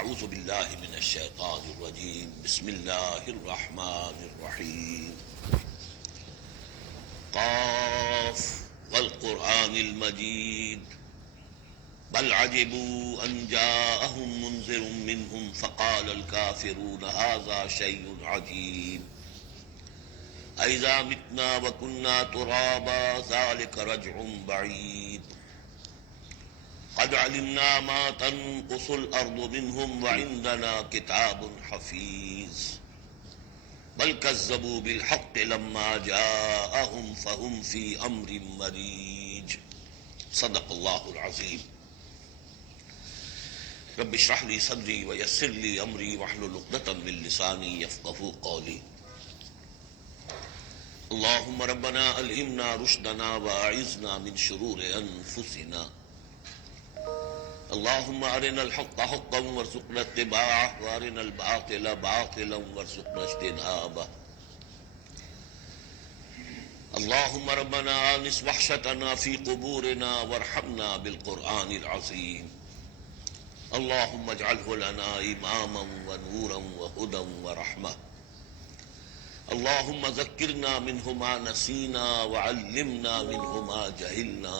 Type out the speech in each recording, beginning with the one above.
اعوذ باللہ من الشیطان الرجیم بسم اللہ الرحمن الرحیم قاف والقرآن المجید بل عجبوا ان جاءهم منذر منهم فقال الكافرون هذا شيء عجيب أإذا متنا وكنا ترابا ذلك رجع بعيد قد علمنا ما تنقص الأرض منهم وعندنا كتاب حفيظ بل كذبوا بالحق لما جاءهم فهم في أمر مريج صدق الله العظيم رب اشرح لي صدري ويسر لي أمري واحلل عقدة من لساني يفقهوا قولي اللهم ربنا ألهمنا رشدنا وأعذنا من شرور أنفسنا اللهم أرنا الحق حقا وارزقنا اتباعه وأرنا الباطل باطلا وارزقنا اجتنابه اللهم ربنا آنس وحشتنا في قبورنا وارحمنا بالقرآن العظيم اللهم اجعله لنا إماما ونورا وهدى ورحمة اللهم ذكرنا منه ما نسينا وعلمنا منه ما جهلنا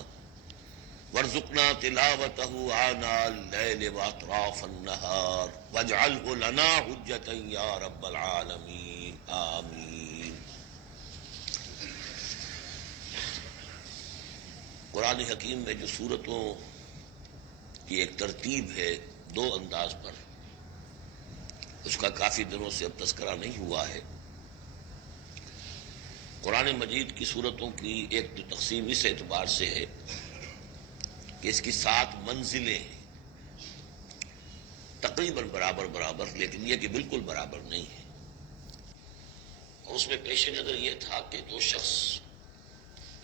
وارزقنا تلاوته آناء الليل وأطراف النهار واجعله لنا حجة يا رب العالمين آمين۔ قرآن حکیم میں جو سورتوں کی ایک ترتیب ہے دو انداز پر، اس کا کافی دنوں سے اب تذکرہ نہیں ہوا ہے۔ قرآن مجید کی سورتوں کی ایک جو تقسیم اس اعتبار سے ہے کہ اس کی 7 منزلیں ہیں، تقریباً برابر، لیکن یہ کہ بالکل برابر نہیں ہے۔ اور اس میں پیش نظر یہ تھا کہ جو شخص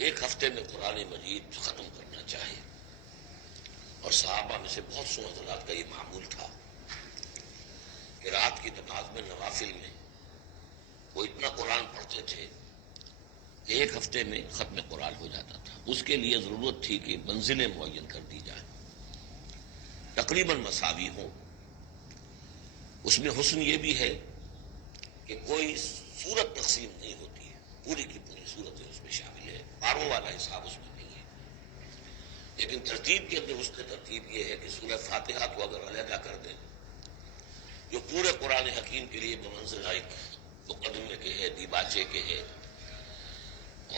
ایک ہفتے میں قرآن مجید ختم کرنا چاہے، اور صحابہ میں سے بہت سے حضرات کا یہ معمول تھا کہ رات کی نماز میں نوافل میں وہ اتنا قرآن پڑھتے تھے کہ ایک ہفتے میں ختم قرآن ہو جاتا تھا۔ اس کے لیے ضرورت تھی کہ منزلیں معین کر دی جائیں، تقریباً مساوی ہوں۔ اس میں حسن یہ بھی ہے کہ کوئی سورت تقسیم نہیں ہوتی ہے، پوری کی پوری صورتیں اس میں شامل ہے، پاروں والا حساب اس میں نہیں ہے۔ لیکن ترتیب کے اندر اس کی ترتیب یہ ہے کہ سورہ فاتحہ کو اگر علیحدہ کر دیں، جو پورے قرآن حکیم کے لیے بمنزلہ ایک مقدمے کے ہے، دیباچے کے ہے،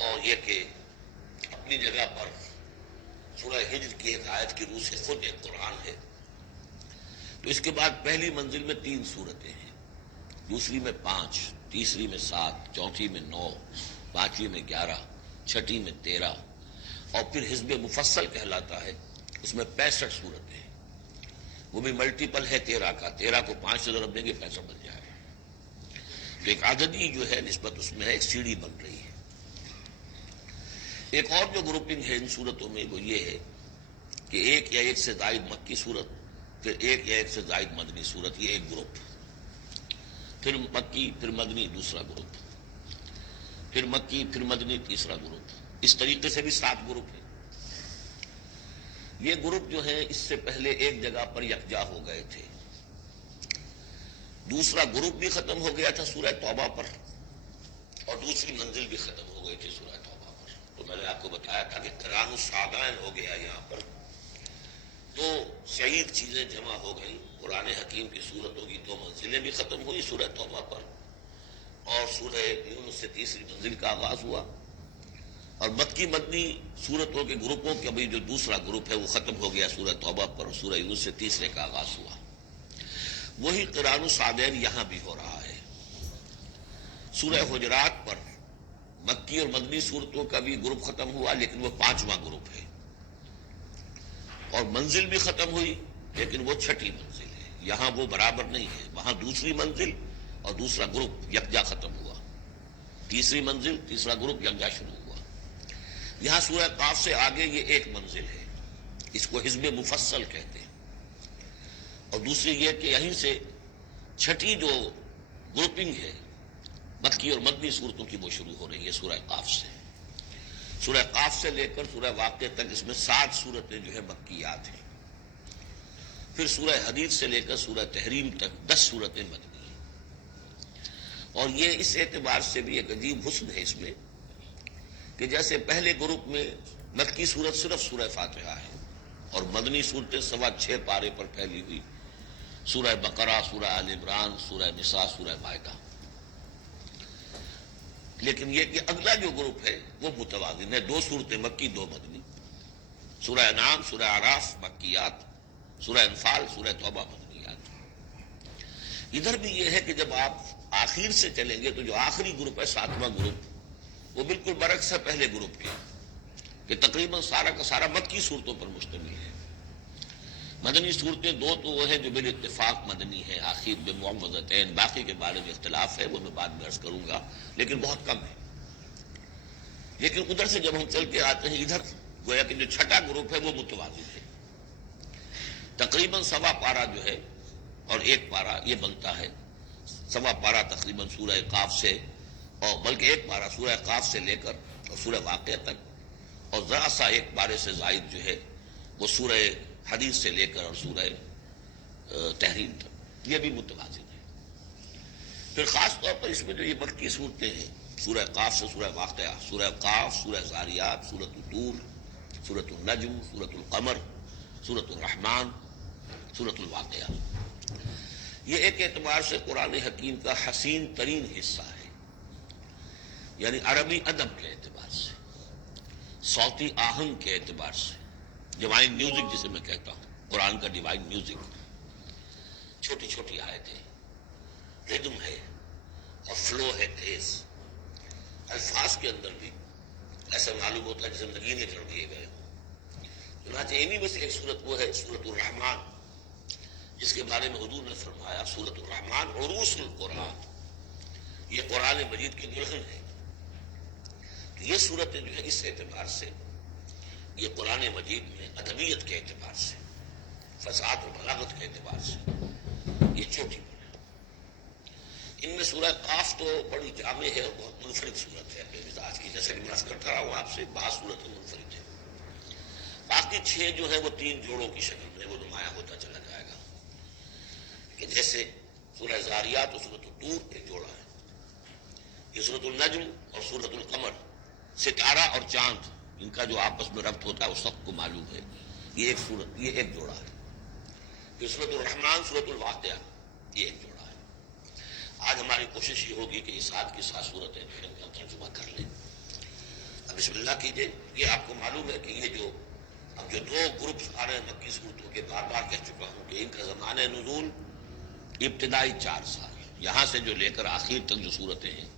اور یہ کہ اپنی جگہ پر سورہ ہجر کی ایک آیت کی روح سے خود ایک قرآن ہے، تو اس کے بعد پہلی منزل میں 3 سورتیں ہیں، دوسری میں 5، تیسری میں 7، چوتھی میں 9، پانچویں میں 11، چھٹی میں 13، اور پھر حزب مفصل کہلاتا ہے، اس میں 65 سورتیں ہیں، وہ بھی ملٹیپل ہے 13 کا، 13 کو 5 سے ضرب دیں گے 65 بن جائے گا۔ تو ایک عددی جو ہے نسبت اس میں ہے، ایک سیڑھی بن رہی ہے۔ ایک اور جو گروپنگ ہے ان صورتوں میں وہ یہ ہے کہ ایک یا ایک سے زائد مکی صورت، پھر ایک یا ایک سے زائد مدنی صورت، یہ ایک گروپ، پھر مکی پھر مدنی دوسرا گروپ، پھر مکی پھر مدنی تیسرا گروپ، اس طریقے سے بھی 7 گروپ ہیں۔ یہ گروپ جو ہیں اس سے پہلے ایک جگہ پر یکجا ہو گئے تھے، دوسرا گروپ بھی ختم ہو گیا تھا سورہ توبہ پر، اور دوسری منزل بھی ختم ہو گئی تھی سورہ توبہ پر۔ تو میں نے آپ کو بتایا تھا کہ قرآن الصادین ہو گیا یہاں پر، تو سعید چیزیں جمع ہو گئیں۔ قرآن حکیم کی صورتوں کی 2 منزلیں بھی ختم ہوئی سورہ توبہ پر، اور سورہ یونس سے تیسری منزل کا آغاز ہوا، اور مکی مدنی صورتوں کے گروپوں کا بھی جو دوسرا گروپ ہے وہ ختم ہو گیا سورہ توبہ پر، اور سورہ یونس سے تیسرے کا آغاز ہوا۔ وہی قرآن الصادین یہاں بھی ہو رہا ہے۔ سورہ حجرات پر مکی اور مدنی صورتوں کا بھی گروپ ختم ہوا، لیکن وہ 5واں گروپ ہے، اور منزل بھی ختم ہوئی، لیکن وہ 6ٹھی منزل ہے۔ یہاں وہ برابر نہیں ہے، وہاں دوسری منزل اور دوسرا گروپ یکجا ختم ہوا، تیسری منزل تیسرا گروپ یکجا شروع ہوا۔ یہاں سورہ قاف سے آگے یہ ایک منزل ہے، اس کو حزب مفصل کہتے ہیں، اور دوسری یہ کہ یہیں سے 6ٹھی جو گروپنگ ہے مکی اور مدنی صورتوں کی وہ شروع ہو رہی ہے سورہ قاف سے۔ سورہ قاف سے لے کر سورہ واقعہ تک اس میں 7 صورتیں جو ہے مکیات ہیں۔ پھر سورہ حدید سے لے کر سورہ تحریم تک 10 صورتیں مدنی ہیں. اور یہ اس اعتبار سے بھی ایک عجیب حسن ہے اس میں کہ جیسے پہلے گروپ میں مکی صورت صرف سورہ فاتحہ ہے اور مدنی صورتیں 6.25 پارے پر پھیلی ہوئی سورہ بقرہ، سورہ آل عمران، سورہ نساء، سورہ مائدہ. لیکن یہ کہ اگلا جو گروپ ہے وہ متوازن ہے، 2 صورتیں مکی، 2 مدنی. سورہ انعام، سورہ اعراف مکیات، سورہ انفال، سورہ توبہ مدنیات. ادھر بھی یہ ہے کہ جب آپ آخر سے چلیں گے تو جو آخری گروپ ہے 7واں گروپ وہ بالکل برعکس ہے پہلے گروپ کے کہ تقریباً سارا کا سارا مکی صورتوں پر مشتمل ہے. مدنی صورتیں 2 تو وہ ہیں جو بالاتفاق مدنی ہیں، آخر میں معوذتین، باقی کے بارے میں اختلاف ہے، وہ میں بعد میں عرض کروں گا، لیکن بہت کم ہے. لیکن ادھر سے جب ہم چل کے آتے ہیں ادھر گویا کہ جو چھٹا گروپ ہے وہ متوازن ہے. تقریباً 1.25 پارہ جو ہے اور 1 پارہ یہ بنتا ہے. 1.25 پارہ تقریباً سورہ قاف سے، اور بلکہ 1 پارہ سورہ قاف سے لے کر اور سورہ واقعہ تک، اور ذرا سا 1 پارے سے زائد جو ہے وہ سورہ حدیث سے لے کر اور سورہ تحریم تک، یہ بھی متوازن ہے. پھر خاص طور پر اس میں جو یہ مکی صورتیں ہیں سورہ قاف سے سورہ واقعہ، سورہ قاف، سورہ زاریات، سورۃ الطور، سورۃ النجم، سورۃ القمر، سورۃ الرحمن، سورۃ الواقعہ، یہ ایک اعتبار سے قرآن حکیم کا حسین ترین حصہ ہے. یعنی عربی ادب کے اعتبار سے، صوتی آہنگ کے اعتبار سے، ڈیوائن میوزک جسے میں کہتا ہوں، قرآن کا ڈیوائن میوزک. چھوٹی چھوٹی آیتیں، ردم ہے اور فلو ہے تیز. الفاظ کے اندر بھی ایسا معلوم ہوتا ہے جیسے نگینے چڑھ دیے گئے ہوں. چنانچہ انہی میں سے ایک صورت وہ ہے سورۃ الرحمن، جس کے بارے میں حضور نے فرمایا سورۃ الرحمن عروس القرآن، یہ قرآن مجید کی دلہن ہے. تو یہ صورتیں جو ہے اس اعتبار سے یہ قرآن مجید میں ادبیت کے اعتبار سے، فصاحت و بلاغت کے اعتبار سے یہ چھوٹی پر ہے. ان میں سورہ قاف تو بڑی جامع ہے اور بہت منفرد صورت ہے اپنے مزاج کی، جیسے کہ میں عرض کرتا رہا ہوں آپ سے، بعض صورتیں منفرد ہیں. باقی 6 جو ہیں وہ 3 جوڑوں کی شکل میں وہ نمایاں ہوتا چلا جائے گا، کہ جیسے سورہ زاریات اور سورۃ الطور ایک جوڑا ہے، یہ سورۃ النجم اور سورۃ القمر، ستارہ اور چاند، ان کا جو آپس میں ربط ہوتا ہے وہ سب کو معلوم ہے، یہ ایک صورت، یہ ایک جوڑا ہے. پھر سورۃ الرحمن، سورۃ الواقعہ، یہ ایک جوڑا ہے. آج ہماری کوشش یہ ہوگی کہ یہ 7 کی 7 صورتیں جو ہیں ان کا ترجمہ کر لیں. اب بسم اللہ کیجئے. یہ آپ کو معلوم ہے کہ یہ جو اب جو 2 گروپس آ رہے ہیں مکی صورتوں کے، بار بار کہہ چکا ہوں کہ ان کا زمانہ نزول ابتدائی 4 سال، یہاں سے جو لے کر آخر تک جو صورتیں ہیں،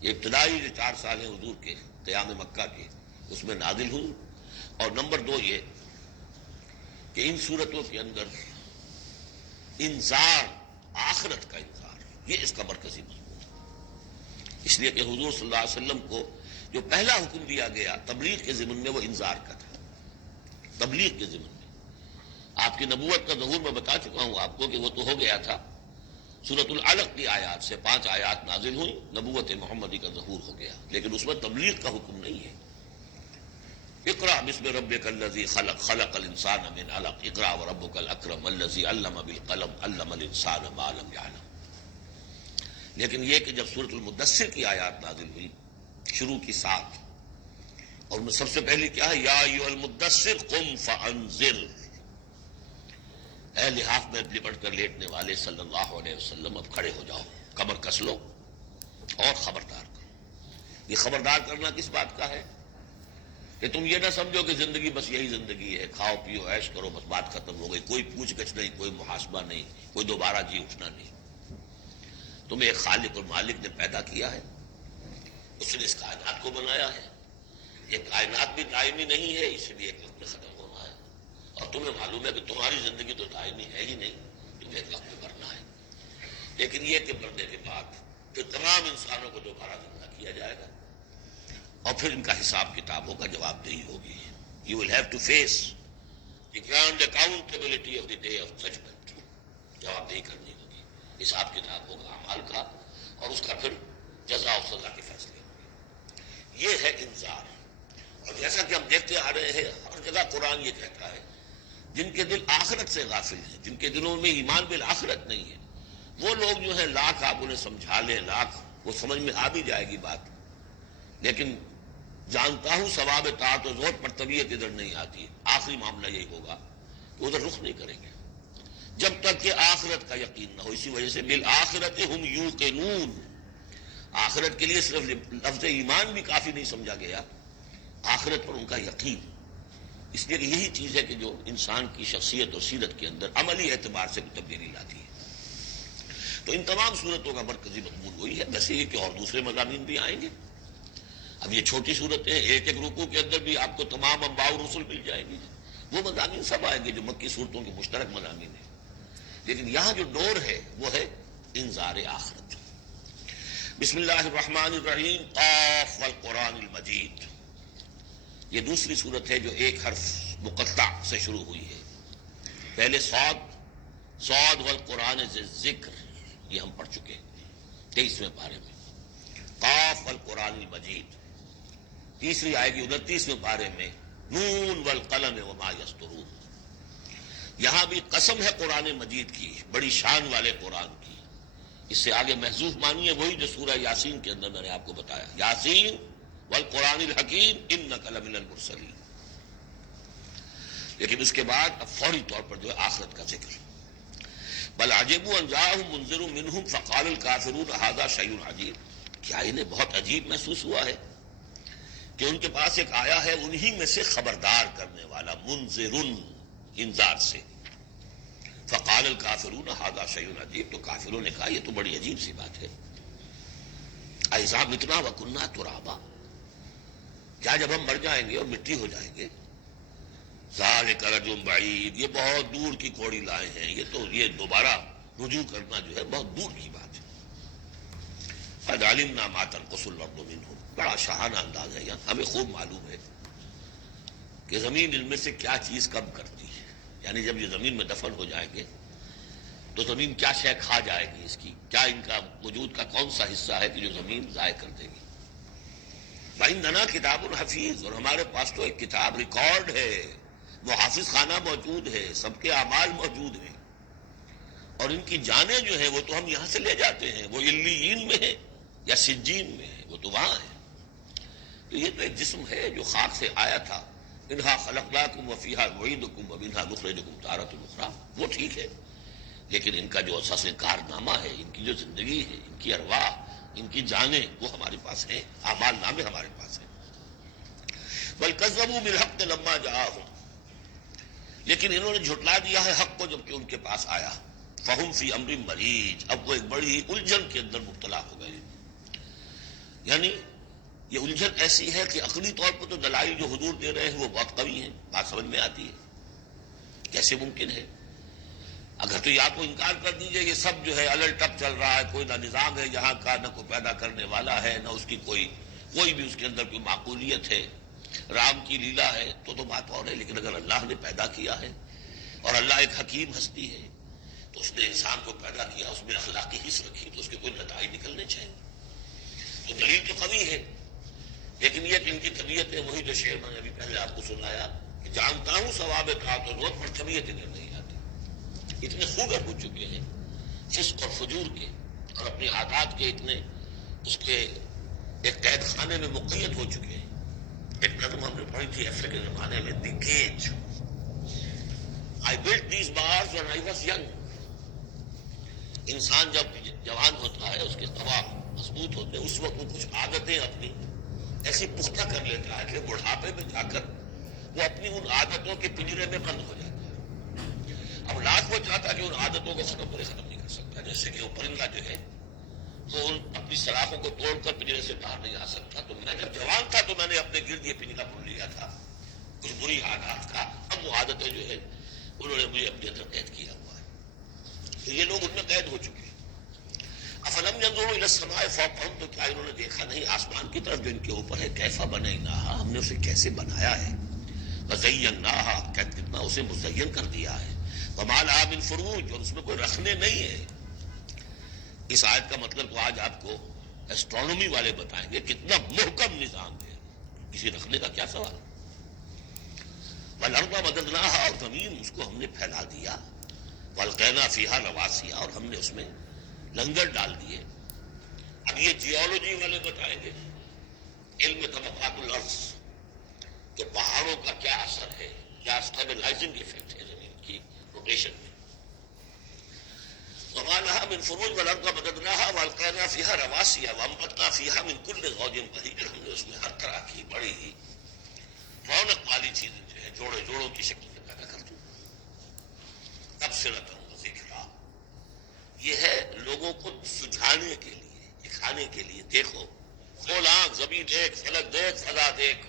یہ ابتدائی جو 4 سال ہیں حضور کے قیام مکہ کے، اس میں نازل ہوئی. اور نمبر 2 یہ کہ ان صورتوں کے اندر انذار، آخرت کا انذار، یہ اس کا مرکزی مضمون ہے. اس لیے کہ حضور صلی اللہ علیہ وسلم کو جو پہلا حکم دیا گیا تبلیغ کے ضمن میں وہ انذار کا تھا. تبلیغ کے ضمن میں آپ کی نبوت کا ظہور میں بتا چکا ہوں آپ کو کہ وہ تو ہو گیا تھا، سورۃ العلق کی آیات سے 5 آیات نازل ہوئی، نبوت محمدی کا ظہور ہو گیا، لیکن اس میں تبلیغ کا حکم نہیں ہے. اقرأ بسم ربک الذی خلق، خلق الانسان من علق، اقرأ وربک الاکرم الذی علم بالقلم، علم الانسان ما لم یعلم. لیکن یہ کہ جب سورۃ المدثر کی آیات نازل ہوئی، شروع کی 7، اور میں سب سے پہلے کیا ہے، یا ایھا المدثر قم فانذر، اے لحاف میں لپٹ کر لیٹنے والے صلی اللہ علیہ وسلم اب کھڑے ہو جاؤ، کمر کس لو اور خبردار کرو. یہ خبردار کرنا کس بات کا ہے کہ تم یہ نہ سمجھو کہ زندگی بس یہی زندگی ہے، کھاؤ پیو عیش کرو بس بات ختم ہو گئی، کوئی پوچھ گچھ نہیں، کوئی محاسبہ نہیں، کوئی دوبارہ جی اٹھنا نہیں. تمہیں ایک خالق اور مالک نے پیدا کیا ہے، اس نے اس کائنات کو بنایا ہے. یہ کائنات بھی دائمی نہیں ہے، اسے بھی ایک وقت میں ختم ہونا ہے. اور تمہیں معلوم ہے کہ تمہاری زندگی تو دائمی ہے ہی نہیں، تمہیں ایک وقت میں مرنا ہے. لیکن یہ کہ مرنے کے بعد پھر تمام انسانوں کو دوبارہ زندہ کیا جائے گا، اور پھر ان کا حساب کتاب ہوگا، جواب دہی ہوگی. You will have to face the grand accountability of the day of judgment. جواب دہی کرنی ہوگی، حساب کتاب ہوگا اعمال کا، اور اس کا پھر جزا و سزا کے فیصلے ہوں گے. یہ ہے انذار. اور جیسا کہ ہم دیکھتے آ رہے ہیں ہر جگہ قرآن یہ کہتا ہے جن کے دل آخرت سے غافل ہیں، جن کے دلوں میں ایمان بالآخرت نہیں ہے، وہ لوگ جو ہیں لاکھ آپ انہیں سمجھا لیں، لاکھ وہ سمجھ میں آ بھی جائے گی بات، لیکن جانتا ہوں ثواب طاعت و زہد پر طبیعت ادھر نہیں آتی ہے۔ آخری معاملہ یہی ہوگا کہ ادھر رخ نہیں کریں گے جب تک کہ آخرت کا یقین نہ ہو۔ اسی وجہ سے بالآخرت ہم یوقنون، آخرت کے لیے صرف لفظ ایمان بھی کافی نہیں سمجھا گیا، آخرت پر ان کا یقین، اس لیے کہ یہی چیز ہے کہ جو انسان کی شخصیت اور سیرت کے اندر عملی اعتبار سے تبدیلی لاتی ہے۔ تو ان تمام صورتوں کا مرکزی مضمون وہی ہے، ویسے یہ کہ اور دوسرے مضامین بھی آئیں گے۔ اب یہ چھوٹی صورتیں ایک ایک رکوع کے اندر بھی آپ کو تمام انباء و رسل مل جائیں گی، وہ مضامین سب آئیں گے جو مکی صورتوں کے مشترک مضامین ہیں، لیکن یہاں جو ڈور ہے وہ ہے انذار آخرت۔ بسم اللہ الرحمن الرحیم، قاف والقرآن المجید، یہ دوسری صورت ہے جو ایک حرف مقطع سے شروع ہوئی ہے۔ پہلے صاد والقرآن ذی الذکر، یہ ہم پڑھ چکے ہیں 23ویں پارے میں۔ قاف والقرآن المجید تیسری آئے گی 29ویں پارے میں، نون والقلم وما یسطرون۔ یہاں بھی قسم ہے قرآن مجید کی، بڑی شان والے قرآن کی۔ اس سے آگے محذوف معنی ہے وہی جو سورہ یاسین کے اندر میں نے آپ کو بتایا، یاسین والقرآن الحکیم انک لمن المرسلین، لیکن اس کے بعد اب فوری طور پر جو ہے آخرت کا ذکر۔ بل عجبوا ان جاءهم منذر منهم فقال الكافرون هذا شيء عجیب، کیا انہیں بہت عجیب محسوس ہوا ہے کہ ان کے پاس ایک آیا ہے انہی میں سے خبردار کرنے والا، منذر انذار سے۔ فقال الکافرون هذا شیء عجیب، تو کافروں نے کہا یہ تو بڑی عجیب سی بات ہے، اذا متنا وکنا ترابا، کیا جب ہم مر جائیں گے اور مٹی ہو جائیں گے؟ ذالک رجل بعید، یہ بہت دور کی کوڑی لائے ہیں، یہ دوبارہ رجوع کرنا جو ہے بہت دور کی بات ہے۔ قد علمنا ما تنقص الارض منهم، بڑا شاہانہ انداز ہے یہاں، ہمیں خوب معلوم ہے کہ زمین ان میں سے کیا چیز کب کرتی ہے، یعنی جب یہ زمین میں دفن ہو جائیں گے تو زمین کیا شے کھا جائے گی، اس کی کیا، ان کا وجود کا کون سا حصہ ہے کہ جو زمین ضائع کر دے گی۔ وَعِندَنَا کتاب حفیظ، اور ہمارے پاس تو ایک کتاب ریکارڈ ہے، محافظ خانہ موجود ہے، سب کے اعمال موجود ہیں، اور ان کی جانیں جو ہیں وہ تو ہم یہاں سے لے جاتے ہیں، وہ علیین میں ہے یا سجین میں ہے، وہ تو وہاں ہے۔ تو یہ تو ایک جسم ہے جو خاک سے آیا تھا، منہا خلقناکم وفیہا نعیدکم ومنہا نخرجکم تارۃ اخری، وہ ٹھیک ہے، لیکن ان کا جو اساس کارنامہ ہے، ان کی جو زندگی ہے، ان کی ارواح، ان کی جانیں، وہ ہمارے پاس ہیں، اعمال نامے ہمارے پاس ہیں۔ بل کذبوا بالحق لما جاءہم، لیکن انہوں نے جھٹلا دیا ہے حق کو جبکہ ان کے پاس آیا۔ فہم فی امر مریج، اب وہ ایک بڑی الجھن کے اندر مبتلا ہو گئے، یعنی یہ الجھن ایسی ہے کہ عقلی طور پر تو دلائل جو حضور دے رہے ہیں وہ بہت قوی ہیں، بات سمجھ میں آتی ہے، کیسے ممکن ہے؟ اگر تو یا تو انکار کر دیجئے یہ سب جو ہے الل ٹپ چل رہا ہے، کوئی نہ نظام ہے یہاں کا، نہ کوئی پیدا کرنے والا ہے، نہ اس کی کوئی بھی اس کے اندر کوئی معقولیت ہے، رام کی لیلا ہے، تو بات اور ہے، لیکن اگر اللہ نے پیدا کیا ہے اور اللہ ایک حکیم ہستی ہے تو اس نے انسان کو پیدا کیا، اس میں اخلاقی حص رکھی تو اس کے کوئی نتائج نکلنے چاہیے، تو دلیل تو قوی ہے، لیکن یہ کہ ان کی طبیعت ہے وہی جو شعر میں نے ابھی پہلے آپ کو سنایا کہ جانتا ہوں ثواب طاعت و زہد پر طبیعت ادھر نہیں آتی، اتنے خوگر ہو چکے ہیں فسق اور فجور کے، اور اپنی عادات کے اتنے اس کے ایک قید خانے میں مقید ہو چکے ہیں۔ ایک نظم ہم نے پڑھی تھی ایسے کے زمانے میں، دی cage, I built these bars when I was young۔ انسان جب جوان ہوتا ہے، اس کے طبع مضبوط ہوتے ہیں، اس وقت وہ کچھ عادتیں اپنی ایسی پختہ کر لیتا ہے کہ بڑھاپے میں جا کر وہ اپنی ان عادتوں کے پنجرے میں بند ہو جاتا ہے۔ اب لاکھ وہ چاہتا ہے کہ ان عادتوں کو ختم نہیں کر سکتا، جیسے کہ وہ پرندہ جو ہے وہ اپنی سلاخوں کو توڑ کر پنجرے سے باہر نہیں آ سکتا۔ تو میں جب جوان تھا تو میں نے اپنے گرد یہ پنجرا بن لیا تھا کچھ بری عادات کا، اب وہ عادتیں جو ہے انہوں نے مجھے اپنے اندر قید کیا ہوا ہے، تو یہ لوگ ان میں قید ہو چکے ہیں۔ افلم ينظروا الى السماء فوقهم، تو کیا انہوں نے دیکھا نہیں آسمان کی طرف جو ان کے اوپر ہے، کیف بنیناہا، ہم نے اسے کیسے بنایا ہے، وزیناہا، کتنا اسے مزین کر دیا ہے، وما لها من فروج، اور اس میں کوئی رکھنے نہیں ہے۔ اس آیت کا مطلب تو آج آپ کو ایسٹرونومی والے بتائیں گے کتنا محکم نظام ہے، کسی رکھنے کا کیا سوال۔ والارض مددناها، اور زمین اس کو ہم نے پھیلا دیا، والقینا فیہا رواسیا، اور ہم نے اس میں لنگر ڈال دیے۔ اب یہ جیولوجی والے بتائیں گے، علم طبقات الارض، کہ پہاڑوں کا کیا اثر ہے، کیا اسٹیبلائزنگ ایفیکٹ ہے زمین کی روٹیشن میں۔ وما لها من فروج والارض مددناها والقینا فیہا رواسیا وانبتنا فیہا من کل زوج بہیج، ہم نے اس میں ہر طرح کی بڑی ہی رونق والی چیزیں جو ہے جوڑے جوڑوں کی شکل میں پیدا کر دوں۔ تبصرۃ و ذکریٰ، یہ ہے لوگوں کو سجھانے کے لیے، دکھانے کے لیے۔ دیکھو، کھول آنکھ، زمین دیکھ، فلک دیکھ، فضا دیکھ،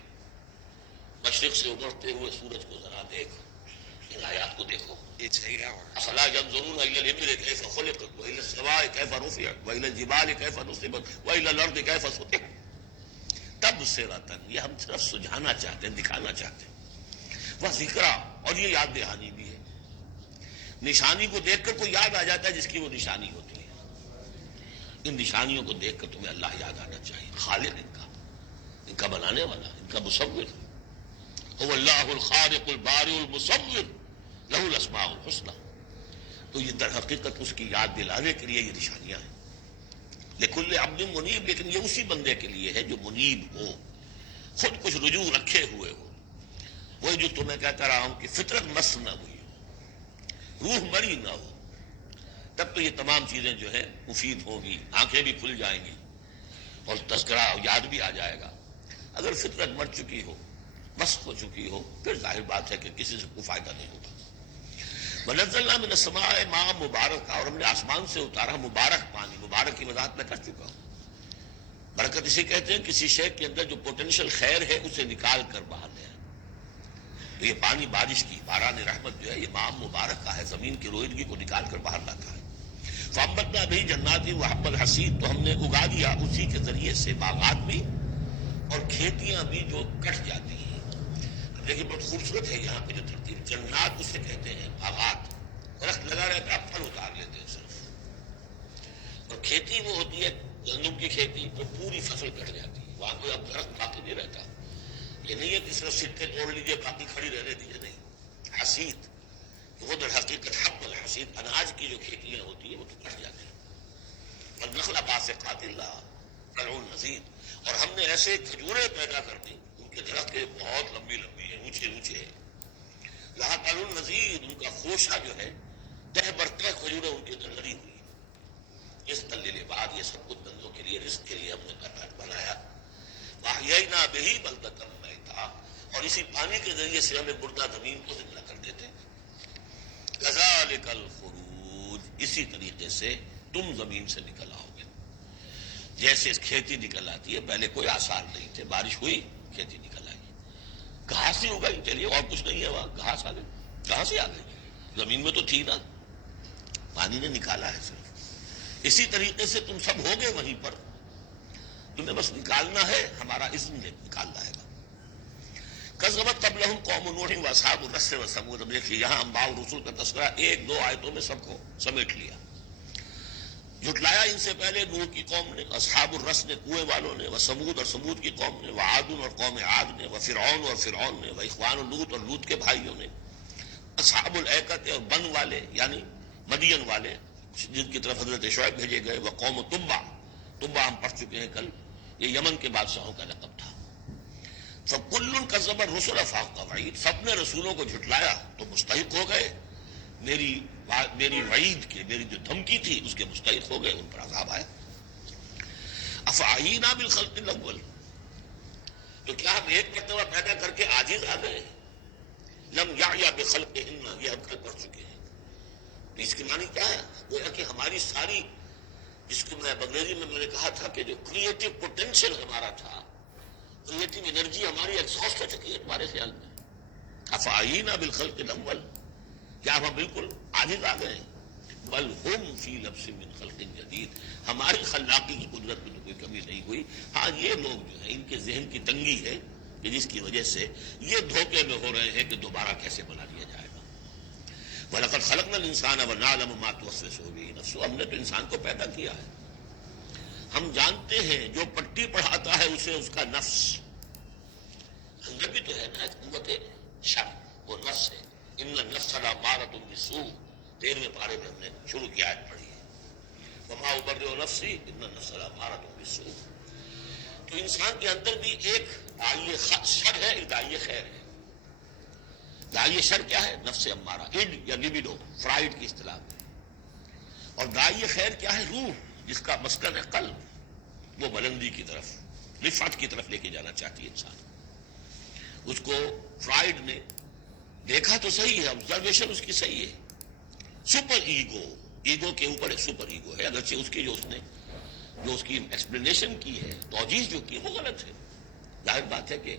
مشرق سے ابھرتے ہوئے سورج کو ذرا دیکھ، ان آیات کو دیکھو۔ افلا ينظرون الى الابل كيف خلقت والى السماء كيف رفعت والى الجبال كيف نصبت والى الارض كيف سطحت۔ تبصرۃ، یہ ہم صرف سجھانا چاہتے ہیں، دکھانا چاہتے ہیں، وہ ذکرا، اور یہ یاد دہانی بھی ہے۔ نشانی کو دیکھ کر کوئی یاد آ جاتا ہے جس کی وہ نشانی ہوتی ہے۔ ان نشانیوں کو دیکھ کر تمہیں اللہ یاد آنا چاہیے، خالق ان کا بنانے والا، ان کا مصور۔ هو اللہ الخالق البارئ المصور لہ الاسماء الحسنی۔ تو یہ در حقیقت اس کی یاد دلانے کے لیے یہ نشانیاں ہیں۔ لکل عبد منیب، لیکن یہ اسی بندے کے لیے ہے جو منیب ہو، خود کچھ رجوع رکھے ہوئے ہو۔ وہی جو تمہیں کہتا رہا ہوں کہ فطرت مس نہ ہوئی ہو، روح مری نہ ہو، تب تو یہ تمام چیزیں جو ہے مفید ہوں گی، آنکھیں بھی کھل جائیں گی اور تذکرہ یاد بھی آ جائے گا۔ اگر فطرت مر چکی ہو، مسخ ہو چکی ہو، پھر ظاہر بات ہے کہ کسی سے کوئی فائدہ نہیں ہوگا۔ وَنَزَّلْنَا مِنَ السَّمَاءِ مَاءً مُبَارَكًا، اور ہم نے آسمان سے اتارا مبارک پانی۔ مبارک کی وضاحت میں کر چکا ہوں۔ برکت اسے کہتے ہیں کسی شے کے اندر جو پوٹینشیل خیر ہے اسے نکال کر باہر لے آئے۔ تو یہ پانی بارش کی، باران رحمت جو ہے، یہ ماء مبارک کا ہے، زمین کی روئیدگی کو نکال کر باہر لاتا ہے۔ فَأَنبَتْنَا بِهِ جَنَّاتٍ وَحَبَّ الْحَصِيدِ، تو ہم نے اگا دیا اسی کے ذریعے سے باغات بھی اور کھیتیاں بھی جو کٹ جاتی ہیں۔ لیکن بہت خوبصورت ہے یہاں پہ جو ترتیب، جنات اسے کہتے ہیں، باغات، درخت لگا رہتا ہے، پھل اتار لیتے ہیں صرف۔ اور کھیتی وہ ہوتی ہے گندم کی کھیتی، تو پوری فصل کٹ جاتی ہے، وہاں کوئی اب درخت باقی نہیں رہتا۔ یہ نہیں ہے کہ صرف سکے توڑ لیجیے باقی کھڑی رہنے دیجیے، نہیں۔ حصید، وہ در حقیقت حب الحصید، اناج کی جو کھیتیاں ہوتی ہیں وہ تو کٹ جاتی ہیں۔ والنخل باسقات لها طلع نضید، اور ہم نے ایسے کھجوریں پیدا کر دی، ان کے درخت کے بہت لمبی لمبی ہیں، اونچے اونچے ہیں۔ لہا طلع نضید، ان کا خوشہ جو ہے تہ بر تہ کھجوریں ان کے اندر لڑی ہوئی ہیں۔ اس دلیل بعد یہ سب کچھ بندوں کے لیے، رزق کے لیے ہم نے بنایا۔ وَأَحْيَيْنَا بِهِ بَلْدَةً مَيْتًا، اور اسی پانی کے ذریعے سے ہمیں مردہ زمین کو زندہ کر دیتے ہیں۔ كَذَلِكَ الْخُرُوجُ، اسی طریقے سے تم زمین سے نکل آؤ گے، جیسے کھیتی نکل آتی ہے۔ پہلے کوئی آثار نہیں تھے، بارش ہوئی کھیتی نکل آئی، گھاس ہی اگائی، چلیے اور کچھ نہیں ہے، وہاں گھاس آ گئی، گھاس ہی آ گئی، زمین میں تو تھی نا، پانی نے نکالا ہے صرف۔ اسی طریقے سے تم سب ہوگے وہیں پر، تمہیں بس نکالنا ہے، ہمارا اذن نے نکال لائے گا۔ کذبت قبلہم قوم نوح واصحاب الرس وثمود، اب دیکھیے یہاں انباء الرسل کا تذکرہ ایک دو آیتوں میں سب کو سمیٹ لیا۔ جھٹلایا ان سے پہلے نوح کی قوم نے، اصحاب الرس نے، کنویں والوں نے، وثمود اور ثمود کی قوم نے، وعاد اور قوم عاد نے، وفرعون اور فرعون نے، واخوان لوط اور لوط کے بھائیوں نے، اصحاب الایکۃ اور بن والے یعنی مدین والے جن کی طرف حضرت شعیب بھیجے گئے، وقوم تبع، تبع ہم پڑھ چکے ہیں کل، یہ یمن کے بادشاہوں کا لقب تھا۔ فَكُلٌّ كَذَّبَ الرُّسُلَ فَحَقَّ وَعِيدِ، سب نے رسولوں کو جھٹلایا تو مستحق ہو گئے میری وعید کے، میری جو دھمکی تھی اس کے مستحق ہو گئے، ان پر عذاب آیا۔ أَفَعَيِينَا بِالْخَلْقِ الْأَوَّلِ، تو کیا ہم ایک مرتبہ پیدا کر کے عاجز آ گئے؟ لم یعیا بخلقہن، یہ ہم کل پڑھ چکے ہیں۔ تو اس کی معنی کیا ہے؟ گویا کہ ہماری ساری، جس کو میں انگریزی میں نے کہا تھا کہ جو کریٹو پوٹینشیل ہمارا تھا، کریٹو انرجی ہماری ایگزاسٹ ہو چکی ہے تمہارے خیال میں۔ افعینا بالخلق الاول، کیا ہم بالکل عاجز آ گئے؟ بل ہم فی لبس من خلق جدید، ہماری خلاقی کی قدرت میں تو کوئی کمی نہیں ہوئی۔ ہاں یہ لوگ جو ہیں ان کے ذہن کی تنگی ہے کہ جس کی وجہ سے یہ دھوکے میں ہو رہے ہیں کہ دوبارہ کیسے بنا لیا جائے گا۔ وَلَقَدْ خَلَقْنَا الْإِنسَانَ وَنَعْلَمُ مَا تُوَسْوِسُ بِهِ نَفْسُهُ، ہم نے تو انسان کو پیدا کیا ہے، ہم جانتے ہیں جو پٹی پڑھاتا ہے اسے اس کا نفس، اندر بھی تو ہے نا قوت شک، وہ نفس ہے. ان النفس لامارۃ بالسوء 13ویں پارے میں ہم نے شروع کی آیت پڑھی ہے. وما ابرئ نفسی ان النفس لامارۃ بالسوء. تو انسان کے اندر بھی ایک داعی شر ہے، ایک داعی خیر ہے. داعی شر کیا ہے؟ نفس امارہ، اڈ یا لبیڈو، فرائڈ کی اصطلاح میں. اور داعی خیر کیا ہے؟ روح، جس کا مسکن ہے قلب. وہ بلندی کی طرف، رفعت کی طرف لے کے جانا چاہتی ہے انسان. اس کو فرائڈ نے دیکھا تو صحیح ہے، آبزرویشن اس کی صحیح ہے. سپر ایگو، ایگو کے اوپر ایک سپر ایگو ہے، اگرچہ اس کی جو اس کی ایکسپلینیشن کی ہے، توجیہ جو کی ہے وہ غلط ہے. ظاہر بات ہے کہ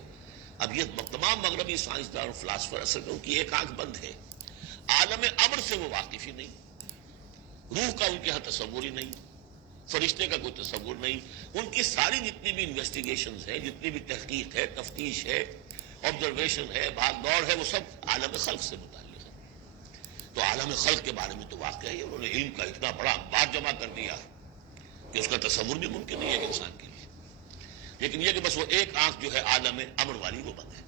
اب یہ تمام مغربی سائنسدان اور فلاسفر اصل میں ان کی ایک آنکھ بند ہے. عالم امر سے وہ واقف ہی نہیں، روح کا ان کے ہاں تصور ہی نہیں، فرشتے کا کوئی تصور نہیں. ان کی ساری جتنی بھی انویسٹیگیشنز ہے، جتنی بھی تحقیق ہے، تفتیش ہے، آبزرویشن ہے، بھاگ دوڑ ہے، وہ سب عالم خلق سے متعلق ہے. تو عالم خلق کے بارے میں تو واقعہ ہے انہوں نے علم کا اتنا بڑا انبار جمع کر دیا کہ اس کا تصور بھی ممکن نہیں ہے کہ انسان کے لیے. لیکن یہ کہ بس وہ ایک آنکھ جو ہے عالم امر والی وہ بند ہے.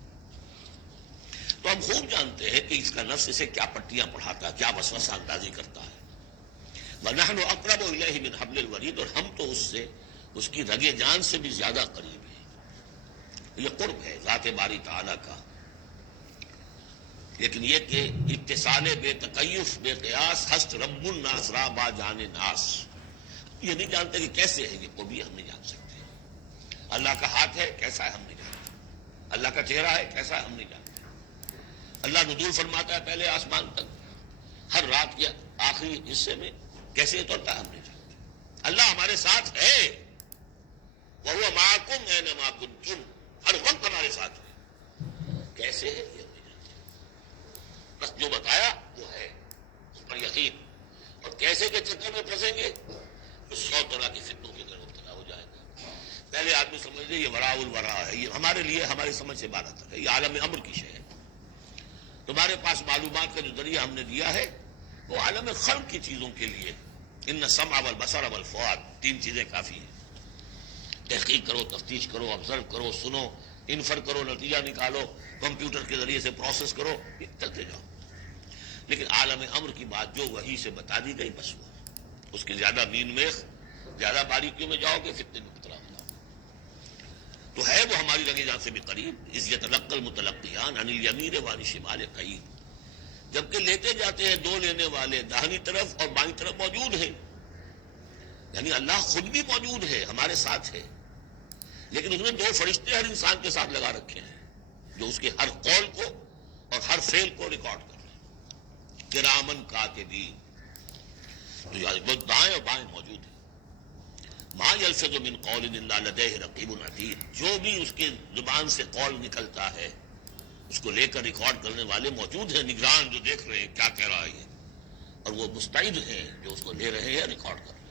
تو ہم خوب جانتے ہیں کہ اس کا نفس اسے کیا پٹیاں پڑھاتا ہے، کیا وسوسہ اندازی کرتا ہے. وَنَحْنُ أَقْرَبُ إِلَيْهِ مِنْ حَبْلِ الْوَرِيدِ. اور ہم تو اس سے، اس کی رگے جان سے بھی زیادہ قریب ہیں. یہ قرب ہے ذات باری تعالیٰ کا. لیکن یہ کہ اتصال بے تکیف بے قیاس ہست رب الناس را با جان ناس، یہ نہیں جانتے کہ کیسے ہے یہ قربی، ہم نہیں جان سکتے. اللہ کا ہاتھ ہے کیسا ہے ہم نہیں جانتے، اللہ کا چہرہ ہے کیسا ہے ہم نہیں جانتے. اللہ نزول فرماتا ہے پہلے آسمان تک ہر رات کے آخری حصے میں، کیسے اترتا ہے ہم نہیں جانتے. اللہ ہمارے ساتھ ہے، وَهُوَ مَعَكُمْ أَيْنَمَا كُنتُمْ، ہر وقت ہمارے ساتھ ہے. کیسے ہے یہ نہیں جانتے. بس جو بتایا وہ ہے، اس پر یقین. اور کیسے کے چکر میں پھنسیں گے تو 100 طرح کی فتنوں کے اندر مبتلا ہو جائے گا. پہلے آدمی سمجھ لے یہ وراء الورا ہے، یہ ہمارے لیے ہماری سمجھ سے باہر تک ہے، یہ عالم امر کی شے ہے. تمہارے پاس معلومات کا جو ذریعہ ہم نے دیا ہے وہ عالم خلق کی چیزوں کے لیے. ان السمع والبصر والفؤاد، 3 چیزیں کافی ہیں. تحقیق کرو، تفتیش کرو، آبزرو کرو، سنو، انفر کرو، نتیجہ نکالو، کمپیوٹر کے ذریعے سے پروسیس کرو، یہ چلتے جاؤ. لیکن عالم امر کی بات جو وحی سے بتا دی گئی بس وہ، اس کی زیادہ مین میخ، زیادہ باریکیوں میں جاؤ گے فتنے میں مبتلا ہو جاؤ. تو ہے وہ ہماری رگے جان سے بھی قریب. اذ یتلقی المتلقیان عن الیمین وعن الشمال قعید. جبکہ لیتے جاتے ہیں دو لینے والے داہنی طرف اور بائیں طرف موجود ہیں. یعنی اللہ خود بھی موجود ہے، ہمارے ساتھ ہے. لیکن اس نے 2 فرشتے ہر انسان کے ساتھ لگا رکھے ہیں جو اس کے ہر قول کو اور ہر فعل کو ریکارڈ کر رہے ہیں. کرامن کاتبین، تو دائیں اور بائیں موجود ہیں. ما یلفظ من قول الا لدیہ رقیب عتید. جو بھی اس کے زبان سے قول نکلتا ہے اس کو لے کر ریکارڈ کرنے والے موجود ہیں، نگران جو دیکھ رہے ہیں کیا کہہ رہا ہے. اور وہ مستعد ہیں جو اس کو لے رہے ہیں، ریکارڈ کر رہے ہیں.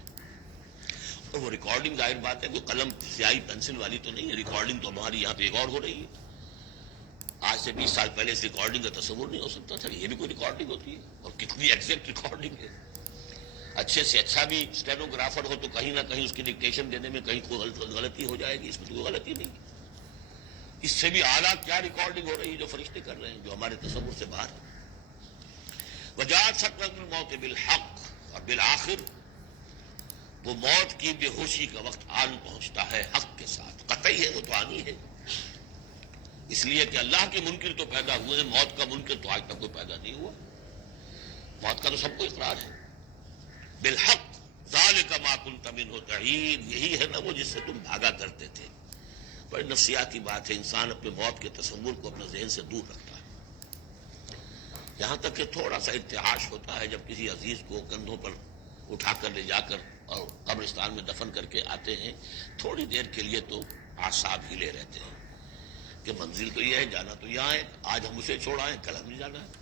اور وہ ریکارڈنگ ظاہر بات ہے کوئی قلم سیاہی پینسل والی تو نہیں ہے. ریکارڈنگ تو ہماری یہاں پہ ایک اور ہو رہی ہے. آج سے 20 سال پہلے اس ریکارڈنگ کا تصور نہیں ہو سکتا تھا کہ یہ بھی کوئی ریکارڈنگ ہوتی ہے، اور کتنی ایگزیکٹ ریکارڈنگ ہے. اچھے سے اچھا بھی اسٹینوگرافر ہو تو کہیں نہ کہیں اس کی ڈکٹیشن دینے میں کہیں کوئی غلطی ہو جائے گی. اس میں تو کوئی غلطی نہیں. اس سے بھی اعلیٰ کیا ریکارڈنگ ہو رہی ہے جو فرشتے کر رہے ہیں، جو ہمارے تصور سے باہر ہے. وجاءت سکرۃ الموت بالحق، اور بالآخر وہ موت کی بے ہوشی کا وقت آن پہنچتا ہے حق کے ساتھ. قطعی ہے، وہ تو آنی ہے. اس لیے کہ اللہ کے منکر تو پیدا ہوئے ہیں، موت کا منکر تو آج تک کوئی پیدا نہیں ہوا. موت کا تو سب کو اقرار ہے. بالحق ذالک ما کنت منہ تحید، یہی ہے نا وہ جس سے تم بھاگا کرتے تھے. بڑی نفسیاتی بات ہے، انسان اپنے موت کے تصور کو اپنے ذہن سے دور رکھتا ہے. یہاں تک کہ تھوڑا سا ارتعاش ہوتا ہے جب کسی عزیز کو کندھوں پر اٹھا کر لے جا کر اور قبرستان میں دفن کر کے آتے ہیں، تھوڑی دیر کے لیے تو اعصاب ہلے رہتے ہیں کہ منزل تو یہ ہے، جانا تو یہاں ہے، آج ہم اسے چھوڑ آئے کل ہمیں جانا ہے.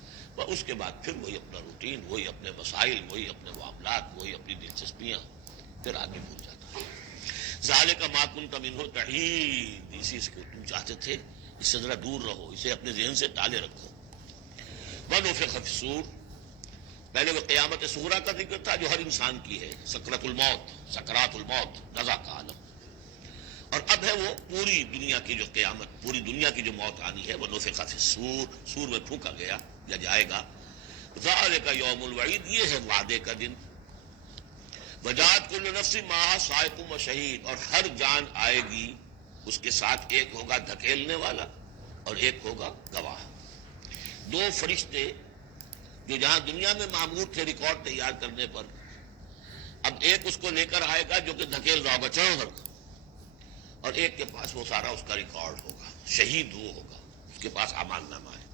اس کے بعد پھر وہی اپنا روٹین، وہی اپنے مسائل، وہی اپنے معاملات، وہی اپنی دلچسپیاں، پھر آدمی بھول جاتا ہے. ذالک ما کنت منہ تحید، اسی کو تم چاہتے تھے اس سے ذرا دور رہو، اسے اپنے ذہن سے ٹالے رکھو. ونفخ فی الصور، پہلے وہ قیامت صغریٰ کا ذکر تھا جو ہر انسان کی ہے، سکرات الموت، سکرات الموت، نزع کا عالم. اور اب ہے وہ پوری دنیا کی جو قیامت، پوری دنیا کی جو موت آنی ہے، وہ نفخ فی الصور، سور میں پھونکا گیا یا جائے گا. ذالک یوم الوعید، یہ ہے وعدے کا دن. وجاءت کل نفس معہا سائق و شہید، اور ہر جان آئے گی، اس کے ساتھ ایک ہوگا دھکیلنے والا اور ایک ہوگا گواہ. دو فرشتے جو جہاں دنیا میں معمور تھے ریکارڈ تیار کرنے پر، اب ایک اس کو لے کر آئے گا جو کہ دھکیل رہا ہوگا، چلو ادھر کو، اور ایک کے پاس وہ سارا اس کا ریکارڈ ہوگا. شہید وہ ہوگا، اس کے پاس اعمال نامہ ہے.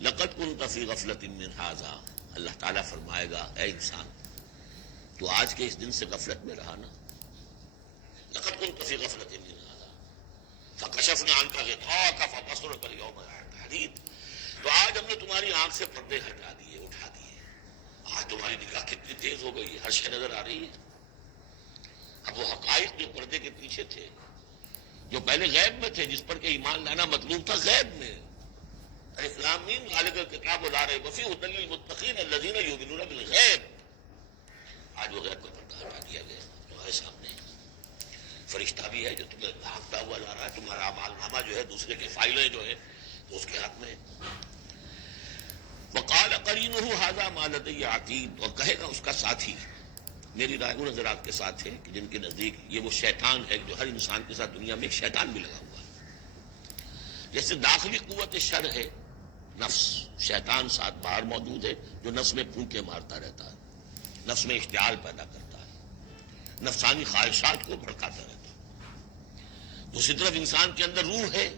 لقد كنت في غفلة من هذا، اللہ تعالیٰ فرمائے گا اے انسان تو آج کے اس دن سے غفلت میں رہا نا. لقد كنت في غفلة من هذا فكشفنا عنك غطاءك فبصرك اليوم حديد، تو آج ہم نے تمہاری آنکھ سے پردے ہٹا دیے، اٹھا دیے. آج تمہاری نگاہ کتنی تیز ہو گئی ہے، ہر شے نظر آ رہی ہے. اب وہ حقائق جو پردے کے پیچھے تھے، جو پہلے غیب میں تھے، جس پر کہ ایمان لانا مطلوب تھا غیب میں، الف لام میم ذالک الکتاب لا ریب فیہ ھدی للمتقین الذین یؤمنون بالغیب، آج وہ غیب کا پردہ ہٹا دیا گیا. تمہارے سامنے فرشتہ بھی ہے جو تمہیں بھاگتا ہوا لا رہا ہے، تمہارا اعمال نامہ جو ہے دوسرے کے فائلیں جو ہے تو اس کے ہاتھ میں. وقال قرینہ ھذا ما لدی عتید، اور کہے گا اس کا ساتھی، میری رائے ان حضرات کے ساتھ ہے کہ جن کے نزدیک یہ وہ شیطان ہے جو ہر انسان کے ساتھ دنیا میں ایک شیطان بھی لگا ہوا ہے. جیسے داخلی قوت شر ہے نفس، شیطان ساتھ باہر موجود ہے جو نفس میں پھونکے مارتا رہتا ہے، نفس میں اشتعال پیدا کرتا ہے، نفسانی خواہشات کو بھڑکاتا رہتا ہے. دوسری طرف انسان کے اندر روح ہے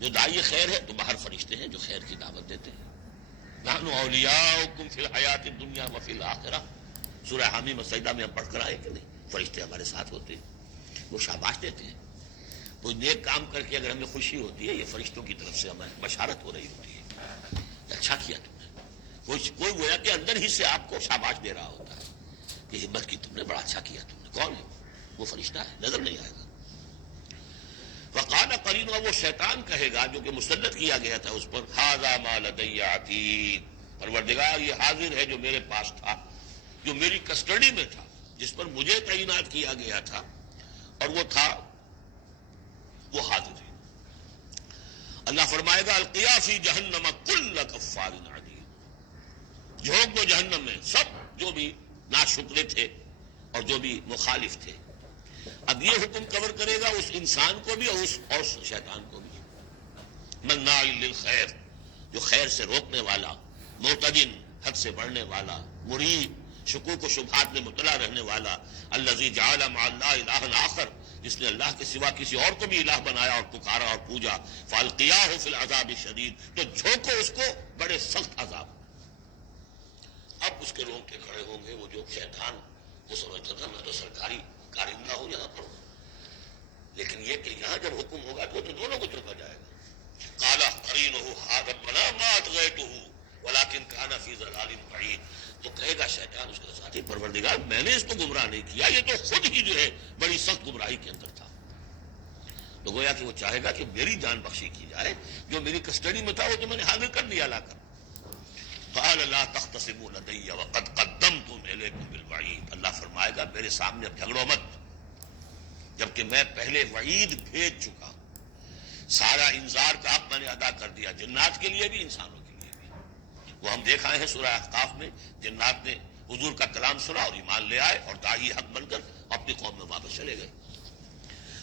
جو داعی خیر ہے، تو باہر فرشتے ہیں جو خیر کی دعوت دیتے ہیں. نحن اولیاؤکم فی الحیات الدنیا وفی الآخرہ، سورہ حامیم السجدہ میں ہم پڑھ کر آئے کہ نہیں، فرشتے ہمارے ساتھ ہوتے ہیں، وہ شاباش دیتے ہیں. کوئی نیک کام کر کے اگر ہمیں خوشی ہوتی ہے، یہ فرشتوں کی طرف سے ہمیں بشارت ہو رہی ہوتی ہے، اچھا کیا تم نے. کوئی گویا کہ اندر ہی سے آپ کو شاباش دے رہا ہوتا ہے کہ ہمت کی تم نے، بڑا اچھا کیا تم نے. کون ہے وہ فرشتہ ہے، نظر نہیں آئے گا. وقال قرین، وہ شیطان کہے گا جو کہ مسلط کیا گیا تھا اس پر، ھذا ما لدی عتید، پروردگار یہ حاضر ہے جو میرے پاس تھا، جو میری کسٹڈی میں تھا، جس پر مجھے تعینات کیا گیا تھا، اور وہ تھا، وہ حاضر ہے. اللہ فرمائے گا القیا فی جہنم کل کفار عنید، جھونک دو جہنم میں سب جو بھی ناشکرے تھے اور جو بھی مخالف تھے. اب یہ حکم کور کرے گا اس انسان کو بھی اور اس شیطان کو بھی. مناع للخیر، جو خیر سے روکنے والا، معتدن، حد سے بڑھنے والا، مریب، شکوک و شبہات میں مبتلا رہنے والا، الذی جعل مع اللہ الہا آخر، جس نے اللہ کے سوا کسی اور کو بھی الہ بنایا اور پکارا اور پوجا. فالقیاہ فی العذاب الشدید، تو جھونکو اس کو بڑے سخت عذاب. اب اس کے رونگٹے کھڑے ہوں گے. وہ جو شیطان وہ سمجھتا تھا میں تو سرکاری کارندہ ہوں یہاں پر، لیکن یہ کہ یہاں جب حکم ہوگا تو دونوں کو چوکا جائے گا. قال قرینہ ھذا ربنا ما اطغیتہ ولکن کان فی ضلال بعید، تو کہے گا شیطان اس کے ساتھی، پروردگار میں نے اس کو گمراہ نہیں کیا، یہ تو خود ہی جو ہے بڑی سخت گمراہی کے اندر تھا. تو گویا کہ وہ چاہے گا کہ میری جان بخشی کی جائے، جو میری کسٹڈی میں تھا وہ تو میں نے حاضر کر دیا لا کر. قال لا تختصموا لدی وقد قدمت الیکم بالوعید، اللہ فرمائے گا میرے سامنے اب جھگڑو مت، جبکہ میں پہلے وعید بھیج چکا. سارا انذار کا حق میں نے ادا کر دیا، جنات کے لیے بھی انسانوں کے لیے بھی. وہ ہم دیکھ آئے ہیں سورہ احقاف میں، جنات نے حضور کا کلام سنا اور ایمان لے آئے اور داعی حق بن کر اپنی قوم میں واپس چلے گئے.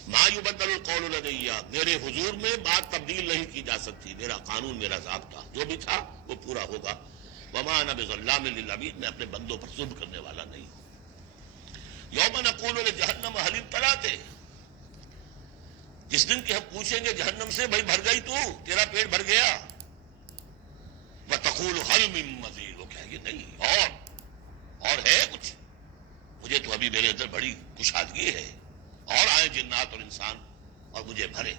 ما یبدل القول لدی، میرے حضور میں بات تبدیل نہیں کی جا سکتی، میرا قانون، میرا ضابطہ جو بھی تھا وہ پورا ہوگا. وما انا بظلام للعبید، میں اپنے بندوں پر ظلم کرنے والا نہیں ہوں. یوم نقول لجہنم هل امتلأت، جس دن کہ ہم پوچھیں گے جہنم سے بھائی بھر گئی تو، تیرا پیٹ بھر گیا. وتقول هل من مزید، وہ کہے گی نہیں اور ہے کچھ، مجھے تو ابھی میرے اندر بڑی کشادگی ہے، اور آئے جنات اور انسان اور مجھے بھرے.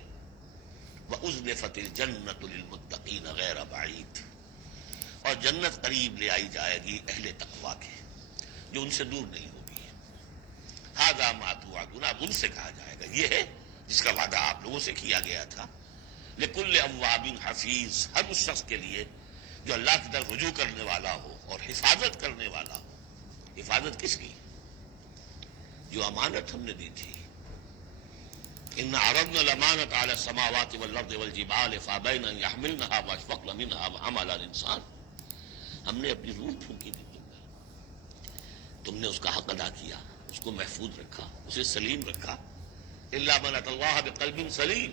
وَأُزْلِفَتِ الْجَنَّةُ لِلْمُتَّقِينَ غَيْرَ بَعِيدٍ، اور جنت قریب لے آئی جائے گی اہل تقویٰ کے، جو ان سے دور نہیں ہوگی. ھذا ما توعدون، اب ان سے کہا جائے گا یہ ہے جس کا وعدہ آپ لوگوں سے کیا گیا تھا. لِكُلِّ أَوَّابٍ حَفِيظٍ، ہر اس شخص کے لیے جو اللہ کی طرف رجوع کرنے والا ہو اور حفاظت کرنے والا ہو. حفاظت کس کی؟ جو امانت ہم نے دی تھی، ان عرضنا الامانۃ علی السماوات والارض والجبال فابین ان یحملنها واشفقن منها وحملها الانسان. ہم نے اپنی روح پھونکی زمین پر، تم نے اس کا حق ادا کیا، اس کو محفوظ رکھا، اسے سلیم رکھا. الا من اتى اللہ بقلب سلیم،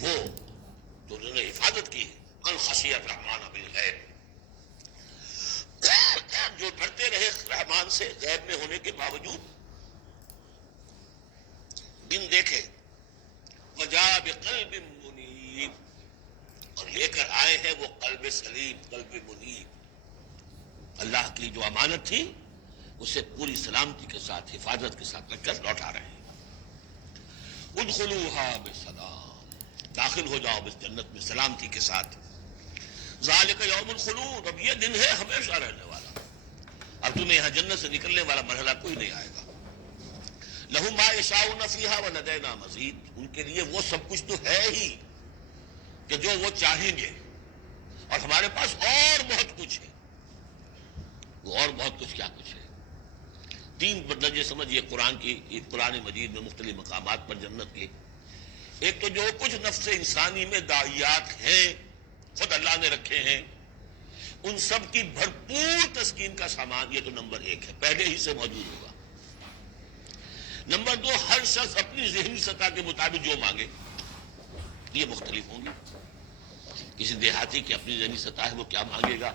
وہ جو انہوں نے حفاظت کی. من خشی الرحمن بالغیب، جو ڈرتے رہے رحمان سے غیب میں ہونے کے باوجود، بن دیکھے. وجاء بقلب منیب، اور لے کر آئے ہیں وہ قلب سلیم، قلب منیب. اللہ کی جو امانت تھی اسے پوری سلامتی کے ساتھ، حفاظت کے ساتھ رکھ کر لوٹا رہے ہیں. ادخلوها بسلام، داخل ہو جاؤ اس جنت میں سلامتی کے ساتھ. ذالک یوم الخلود، اب یہ دن ہے ہمیشہ رہنے والا. اب تمہیں یہاں جنت سے نکلنے والا مرحلہ کوئی نہیں آئے گا. لہم ما یشاؤون فیہا ولدینا مزید، ان کے لیے وہ سب کچھ تو ہے ہی کہ جو وہ چاہیں گے، اور ہمارے پاس اور بہت کچھ ہے. وہ اور بہت کچھ کیا کچھ ہے؟ 3 درجے سمجھیے قرآن کی، قرآن مجید میں مختلف مقامات پر جنت کے. ایک تو جو کچھ نفس انسانی میں داعیات ہیں خود اللہ نے رکھے ہیں، ان سب کی بھرپور تسکین کا سامان، یہ تو نمبر 1 ہے، پہلے ہی سے موجود ہوگا. نمبر 2، ہر شخص اپنی ذہنی سطح کے مطابق جو مانگے، یہ مختلف ہوں گی. کسی دیہاتی کی اپنی ذہنی سطح ہے، وہ کیا مانگے گا،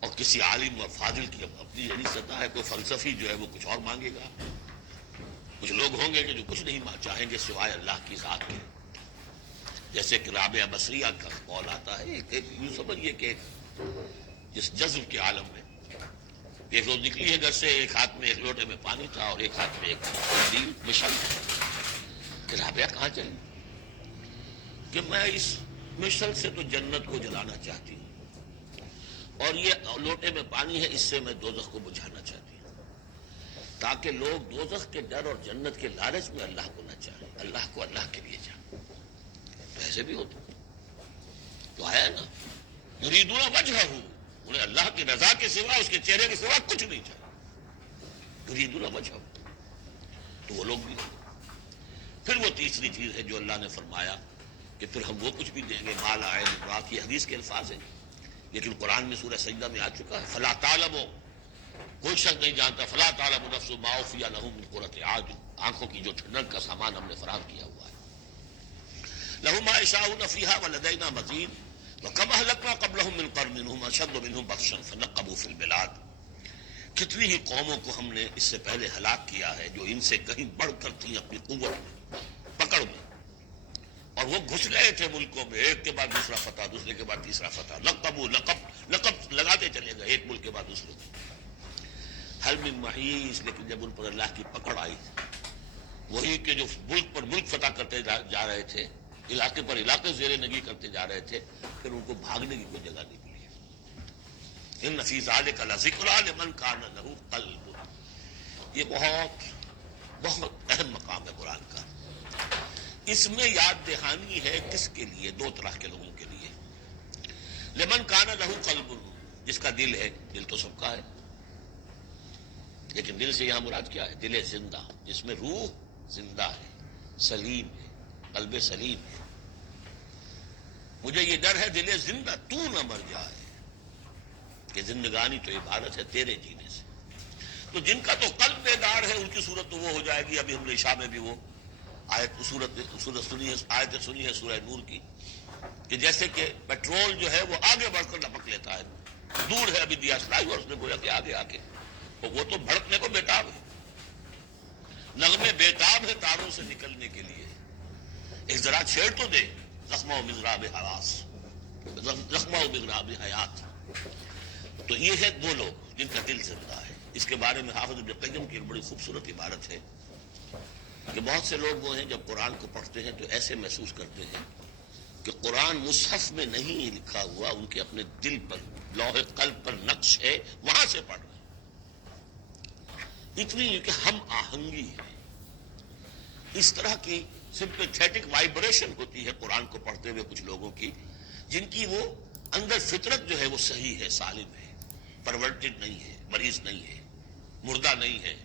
اور کسی عالم اور فاضل کی اپنی ذہنی سطح ہے، کوئی فلسفی جو ہے وہ کچھ اور مانگے گا. کچھ لوگ ہوں گے کہ جو کچھ نہیں چاہیں گے سوائے اللہ کی ذات کے، جیسے کہ رابعہ بصریہ کا قول آتا ہے. یوں سمجھیے کہ جس جذب کے عالم میں ایک روز نکلی ہے گھر سے، ایک ہاتھ میں ایک لوٹے میں پانی تھا اور ایک ہاتھ میں ایک قندیل مشعل. کہ رابعہ کہاں چلی؟ کہ میں اس مشعل سے تو جنت کو جلانا چاہتی ہوں، اور یہ لوٹے میں پانی ہے، اس سے میں دوزخ کو بجھانا چاہتی ہوں، تاکہ لوگ دوزخ کے ڈر اور جنت کے لالچ میں اللہ کو نہ چاہیں، اللہ کو اللہ کے لیے چاہیں. تو ایسے بھی ہوتا تو آیا نا، یریدون وجہہ، انہیں اللہ کی رضا کے سوا، اس کے چہرے کے سوا کچھ نہیں چاہیے. یریدون وجہہ، تو وہ لوگ بھی. پھر وہ تیسری چیز ہے جو اللہ نے فرمایا کہ پھر ہم وہ کچھ بھی دیں گے، ما لا عین رأت، یہ حدیث کے الفاظ ہیں لیکن قرآن میں سورہ سجدہ میں آ چکا ہے. فلا تعلم، کوئی شخص نہیں جانتا، فلا تعلم نفس ما اخفی لهم من قرۃ اعین، آنکھوں کی جو ٹھنڈک کا سامان ہم نے فراہم کیا ہوا ہے. لهم ما یشاؤون فیہا ولدینا مزید وکم اہلکنا قبلہم من قرن هم اشد منہم بطشا فنقبوا فی البلاد. کتنی ہی قوموں کو ہم نے اس سے پہلے ہلاک کیا ہے جو ان سے کہیں بڑھ کر تھیں اپنی قوت میں، پکڑ میں، اور وہ گھس گئے تھے ملکوں میں، ایک کے بعد دوسرا فتح، دوسرے کے بعد تیسرا فتح، لقب لگاتے چلے گئے ایک ملک کے بعد دوسرے کو. حل من محیص، لیکن جب ان پر اللہ کی پکڑ آئی، وہی کہ جو ملک پر ملک فتح کرتے جا رہے تھے، علاقے پر علاقے زیر نگی کرتے جا رہے تھے، پھر ان کو بھاگنے کی کوئی جگہ نہیں ملی. ان فی ذلک لذکری لمن کان لہ قلب، یہ بہت بہت اہم مقام ہے قرآن کا. اس میں یاد دہانی ہے کس کے لیے؟ 2 طرح کے لوگوں کے لیے. لمن کان لہ قلب، جس کا دل ہے، دل تو سب کا ہے، لیکن دل سے یہاں مراد کیا ہے؟ دل زندہ، جس میں روح زندہ ہے، سلیم ہے، قلب سلیم ہے. مجھے یہ ڈر ہے دل زندہ تو نہ مر جائے، کہ زندگانی تو عبادت ہے تیرے جینے سے. تو جن کا تو قلب بیدار ہے ان کی صورت تو وہ ہو جائے گی. ابھی ہم نے عشاء میں بھی وہ آیت سورت سنی ہے، آیت سنی ہے سورہ نور کی، کہ جیسے کہ پیٹرول جو ہے وہ آگے بڑھ کر لپک لیتا ہے، دور ہے ابھی دیا سلائی اور اس نے گویا کہ آگے آ کے وہ تو بھڑکنے کو بیتاب ہے. نغمے بیتاب ہے تاروں سے نکلنے کے لیے. ایک ذرا چھیڑ تو دے، زخمہ و مضراب حواس، زخمہ و مضراب حیات. تو یہ ہے وہ لوگ جن کا دل زندہ ہے. اس کے بارے میں حافظ ابن قیم کی ایک بڑی خوبصورت عبارت ہے کہ بہت سے لوگ وہ ہیں جب قرآن کو پڑھتے ہیں تو ایسے محسوس کرتے ہیں کہ قرآن مصحف میں نہیں لکھا ہوا، ان کے اپنے دل پر، لوح قلب پر نقش ہے، وہاں سے پڑھ رہے ہیں. اتنی کہ ہم آہنگی ہے، اس طرح کی سمپیتھیٹک وائبریشن ہوتی ہے قرآن کو پڑھتے ہوئے کچھ لوگوں کی، جن کی وہ اندر فطرت جو ہے وہ صحیح ہے، سالم ہے، پرورٹڈ نہیں ہے، مریض نہیں ہے، مردہ نہیں ہے،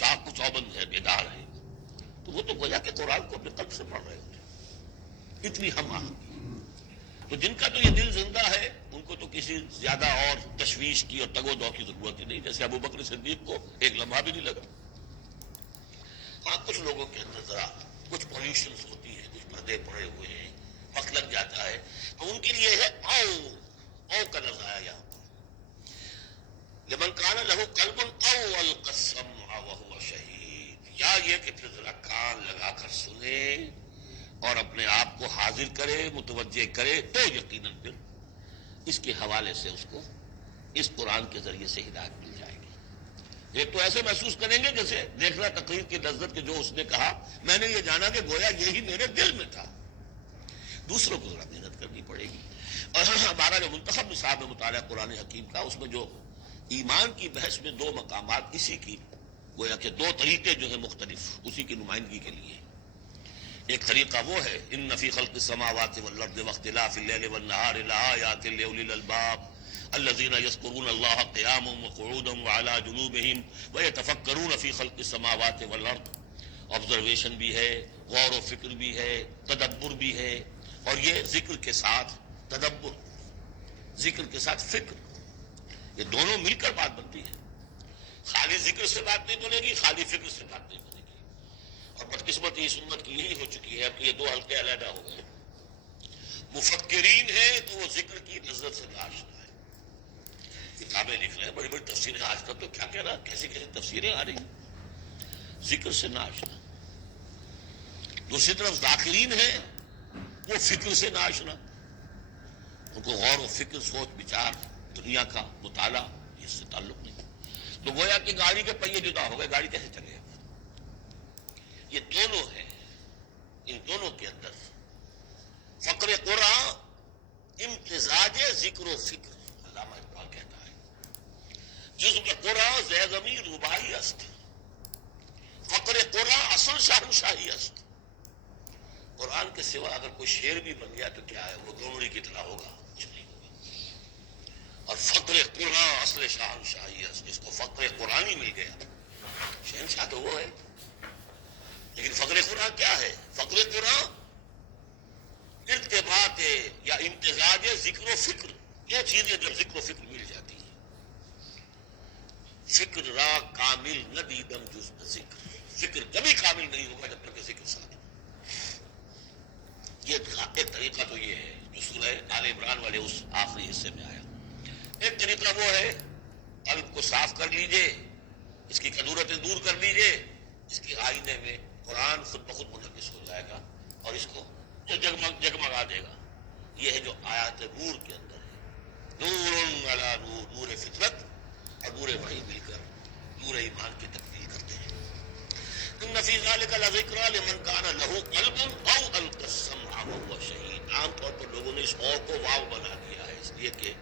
چوبند ہے، بیدار ہے. تو وہ تو گویا کہ قرآن کو اپنے قلب سے پڑھ رہے ہوتے، اتنی ہم آہنگی۔ تو جن کا تو یہ دل زندہ ہے ان کو تو کسی زیادہ اور تشویش کی اور تگ و دو کی ضرورت ہی نہیں، جیسے ابو بکر صدیق کو ایک لمحہ بھی نہیں لگا۔ ہاں کچھ لوگوں کے اندر ذرا کچھ پولیوشنز ہوتی ہیں، کچھ پردے پڑے ہوئے ہیں، وقت لگ جاتا ہے، تو ان کے لیے ہے او کا لفظ آیا یہاں پر، لمن کان لہ قلب او القى السمع وهو شہید، یا یہ کہ پھر ذرا کان لگا کر سنے اور اپنے آپ کو حاضر کرے، متوجہ کرے، تو یقیناً پھر اس کے حوالے سے اس کو اس قرآن کے ذریعے سے ہدایت مل جائے گی۔ ایک تو ایسے محسوس کریں گے جیسے دیکھ رہا تقریر کی لذت کے جو اس نے کہا میں نے یہ جانا کہ گویا یہی میرے دل میں تھا۔ دوسروں کو ذرا محنت کرنی پڑے گی، اور ہمارا جو منتخب نصاب ہے مطالعہ قرآن حکیم کا، اس میں جو ایمان کی بحث میں دو مقامات اسی کی گویا کہ دو طریقے جو ہیں مختلف اسی کی نمائندگی کے لیے، ایک طریقہ وہ ہے ان فی خلق السماوات والارض واختلاف اللیل والنہار لآیات لأولی الالباب الذین یذکرون اللہ قیاما وقعودا وعلی جنوبہم ویتفکرون فی خلق السماوات والارض، آبزرویشن بھی ہے، غور و فکر بھی ہے، تدبر بھی ہے، اور یہ ذکر کے ساتھ تدبر، ذکر کے ساتھ فکر، یہ دونوں مل کر بات بنتی ہے۔ خالی ذکر سے بات نہیں بنے گی، خالی فکر سے بات نہیں بنے گی، اور بدقسمتی اس امت کی یہی ہو چکی ہے کہ یہ دو حلقے علیحدہ ہو گئے۔ مفکرین ہیں تو وہ ذکر کی لذت سے ناشنا ہے، کتابیں لکھ رہے ہیں، بڑی بڑی تفسیریں، آج تک تو کیا کہہ رہا، کیسی کیسی تفسیریں آ رہی ہیں، ذکر سے ناشنا۔ دوسری طرف ذاکرین ہیں وہ فکر سے ناشنا، ان کو غور و فکر، سوچ بچار، دنیا کا مطالعہ اس سے تعلق نہیں۔ تو گویا کہ گاڑی کے پہیے جدا ہو گئے، گاڑی کیسے چلے؟ یہ دونوں ہیں، ان دونوں کے اندر فقر قرآن امتزاج ذکر و فکر، علامہ اقبال کہتا ہے جزء قرآن زیغمی رباعی است، فقر قرآن اصل شاہنشاہی است۔ قرآن کے سوا اگر کوئی شعر بھی بن گیا تو کیا ہے، وہ گونڑی کی طرح ہوگا، کچھ نہیں ہوگا۔ اور فقر قرآن اصل شاہنشاہی است، جس کو فقر قرآن ہی مل گیا شہنشاہ تو وہ ہے۔ لیکن فقر قرآن کیا ہے؟ فقر قرآن ارتباط یا امتزاج ذکر و فکر، یہ چیزیں جب ذکر و فکر مل جاتی ہیں، فکر را کامل نہ دیدم جز ذکر، فکر کبھی کامل نہیں ہوگا جب تک کہ ذکر ساتھ۔ یہ ایک طریقہ تو یہ ہے جو سورہ آل عمران والے اس آخری حصے میں آیا۔ ایک طریقہ وہ ہے قلب کو صاف کر لیجئے، اس کی کدورتیں دور کر لیجئے، اس کی آئینے میں قرآن خود بخود منعکس ہو جائے گا اور اس کو جگمگا دے گا۔ یہ ہے جو آیات نور کے اندر ہے، نور علی نور، نور فطرت اور نور وحی مل کر نور ایمان کی تکمیل کرتے ہیں۔ ان فی ذلک لذکری لمن کان لہ قلب او القی السمع وهو شہید۔ عام طور پر لوگوں نے اس او کو واو بنا دیا ہے، اس لیے کہ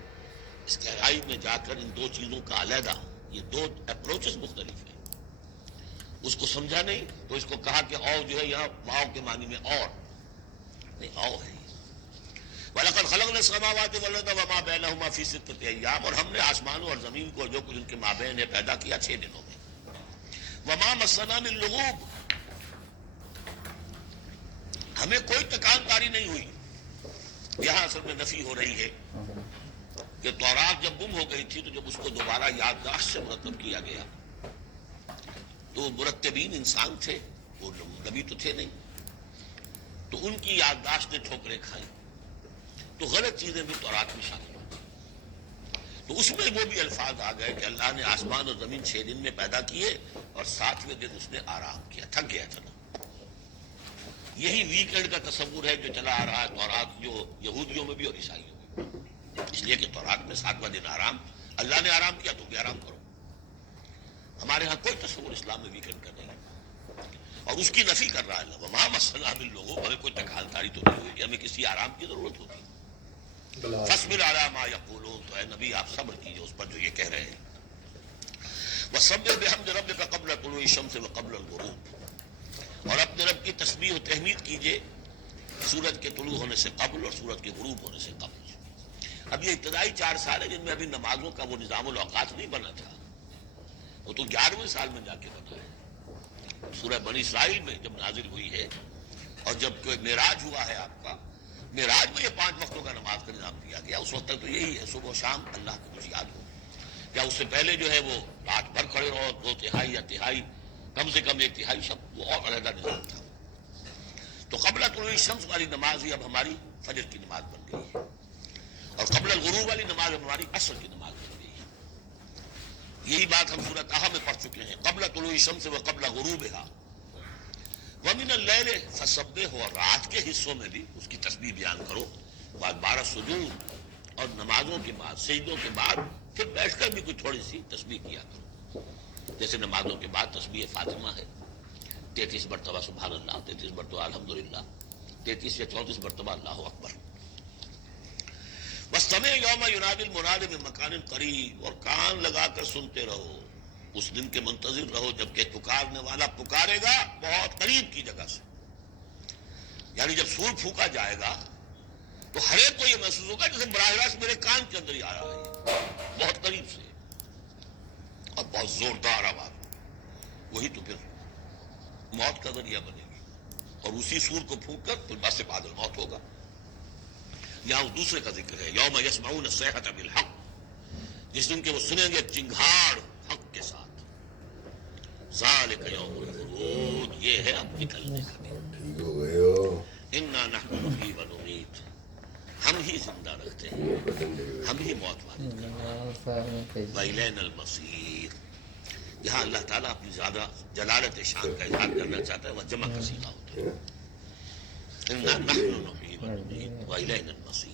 اس گہرائی میں جا کر ان دو چیزوں کا علیحدہ، یہ دو اپروچز مختلف ہیں، اس کو سمجھا نہیں تو اس کو کہا کہ او جو ہے یہاں واو کے معنی میں اور نہیں، او ہے۔ وَلَقَدْ خَلَقْنَا السَّمَاوَاتِ وَالْأَرْضَ وَمَا بَيْنَهُمَا فِي سِتَّةِ أَيَّامٍ، اور ہم نے آسمانوں اور زمین کو جو کچھ ان کے مابین ہے پیدا کیا 6 دنوں میں۔ وَمَا مَسَّنَا مِن لُغُوبٍ، ہمیں کوئی تکان کاری نہیں ہوئی۔ یہاں اصل میں نفی ہو رہی ہے کہ تورات جب گم ہو گئی تھی تو جب اس کو دوبارہ یادداشت سے مرتب کیا گیا تو مرتبین انسان تھے، وہ نبی تو تھے نہیں، تو ان کی یادداشت نے ٹھوکریں کھائیں، تو غلط چیزیں بھی تورات میں شامل ہو گئی۔ تو اس میں وہ بھی الفاظ آ گئے کہ اللہ نے آسمان اور زمین 6 دن میں پیدا کیے اور 7ویں دن اس نے آرام کیا، تھک گیا چلو۔ یہی ویکینڈ کا تصور ہے جو چلا آ رہا ہے تورات، جو یہودیوں میں بھی اور عیسائیوں میں بھی، اس لیے کہ تورات میں 7واں دن آرام، اللہ نے آرام کیا تو بھی آرام کرو۔ ہمارے ہاں کوئی تصور اسلام میں ویکینڈ کا نہیں، اور اس کی نفی کر رہا ہے اللہ، وَمَا مَسَّنَا مِن لُغُوبٍ، ہمیں کوئی تکان تو نہیں ہوئی کہ ہمیں کسی آرام کی ضرورت ہوتی۔ فَاصْبِرْ عَلَىٰ مَا يَقُولُونَ، تو اے نبی آپ صبر کیجئے اس پر جو یہ کہہ رہے ہیں۔ وَسَبِّحْ بِحَمْدِ رَبِّكَ قَبْلَ طُلُوعِ الشَّمْسِ وَقَبْلَ الْغُرُوبِ، اور اپنے رب کی تسبیح و تحمید کیجئے سورج کے طلوع ہونے سے قبل اور سورج کے غروب ہونے سے قبل۔ اب یہ ابتدائی 4 سال ہے جن میں ابھی نمازوں کا وہ نظام الاوقات نہیں بنا تھا، وہ تو 11ویں سال میں جا کے بنا ہے۔ سورہ بنی اسرائیل میں جب نازل ہوئی ہے اور جب کوئی معراج ہوا ہے آپ کا، معراج میں یہ 5 وقتوں کا نماز کا نظام دیا گیا. اس وقت تک تو یہی ہے صبح و شام اللہ کو کچھ یاد ہو. کیا اس سے پہلے جو ہے وہ رات بھر کھڑے رہو 2/3 یا تہائی، کم سے کم 1/3 شب، وہ اور علیحدہ نظام تھا. تو قبل طلوع الشمس والی نماز ہی اب ہماری فجر کی نماز بن گئی ہے، اور قبل الغروب والی نماز اب ہماری عصر کی نماز بن گئی ہے. یہی بات ہم سورۃ طٰہٰ میں پڑھ چکے ہیں. قبل طلوع الشمس و قبل غروبها ومن اللیل فسبح، اور رات کے حصوں میں بھی اس کی تسبیح بیان کرو. بعد 12 سجود اور نمازوں کے بعد، سجدوں کے بعد پھر بیٹھ کر بھی کوئی تھوڑی سی تسبیح کیا کرو. جیسے نمازوں کے بعد تسبیح فاطمہ ہے، 33 مرتبہ سبحان اللہ، 33 مرتبہ الحمدللہ، 33 یا 34 مرتبہ اللہ اکبر. واستمع یوم ینادی المنادی من مکان قریب، اور کان لگا کر سنتے رہو، اس دن کے منتظر رہو جبکہ پکارنے والا پکارے گا بہت قریب کی جگہ سے. یعنی جب سور پھونکا جائے گا تو ہر ایک کو یہ محسوس ہوگا جیسے براہ راست میرے کان کے اندر ہی آ رہا ہے، بہت قریب سے اور بہت زوردار آواز. وہی تو پھر موت کا ذریعہ بنے گی، اور اسی سور کو پھونک کر پھر بس بعد الموت ہوگا. یہاں اس دوسرے کا ذکر ہے، یوم یسمعون الصیحۃ بالحق، جس دن کے وہ سنیں گے چنگھاڑ حق کے ساتھ. ذالک یوم الخلود، یہ ہے اب نکلنے کا دن. انا نحن نحیی و نمیت، ہم ہی زندہ رکھتے ہیں، ہم ہی موت والد کرتے ہیں. وإلینا المصیر، یہاں اللہ تعالیٰ اپنی زیادہ جلالت شان کا اظہار کرنا چاہتا ہے، وہ جمع کا صیغہ ہوتا ہے. انا نحن نحیی و نمیت وإلینا المصیر.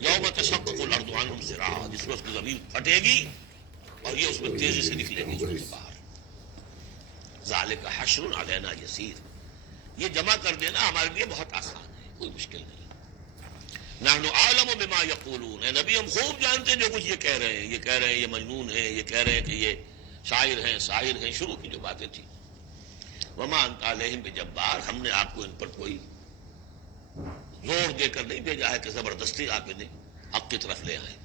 یوم تشقق الارض عنہم سراعا، جس وقت زمین پھٹے گی اور یہ اس میں تیزی سے نکلیں گے اس میں سے باہر. ذالک حشر علینا یسیر، یہ جمع کر دینا ہمارے لیے بہت آسان ہے، کوئی مشکل نہیں. نحن اعلم بما یقولون، اے نبی ہم خوب جانتے ہیں جو کچھ یہ کہہ رہے ہیں، یہ کہہ رہے ہیں یہ مجنون ہے، یہ کہہ رہے ہیں کہ یہ شاعر ہیں، شاعر ہیں، شروع کی جو باتیں تھیں. وما انت علیہم بجبار، ہم نے آپ کو ان پر کوئی زور دے کر نہیں بھیجا ہے کہ زبردستی آپ انہیں حق کی طرف لے آئیں.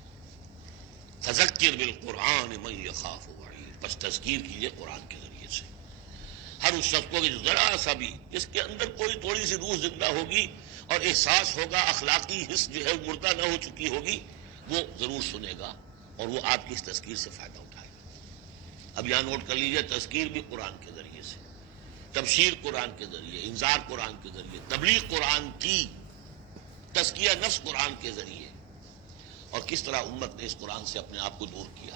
فذکر بالقرآن من یخاف وعید، بس تذکیر کیجئے قرآن کے ذریعے سے ہر اس شخص کو کہ ذرا سا بھی جس کے اندر کوئی تھوڑی سی روح زندہ ہوگی اور احساس ہوگا، اخلاقی حس جو ہے مردہ نہ ہو چکی ہوگی، وہ ضرور سنے گا اور وہ آپ کی اس تذکیر سے فائدہ اٹھائے گا. اب یہاں نوٹ کر لیجئے، تذکیر بھی قرآن کے ذریعے سے، تبشیر قرآن کے ذریعے، انذار قرآن کے ذریعے، تبلیغ قرآن کی، تزکیہ نفس قرآن کے ذریعے، اور کس طرح امت نے اس قرآن سے اپنے آپ کو دور کیا.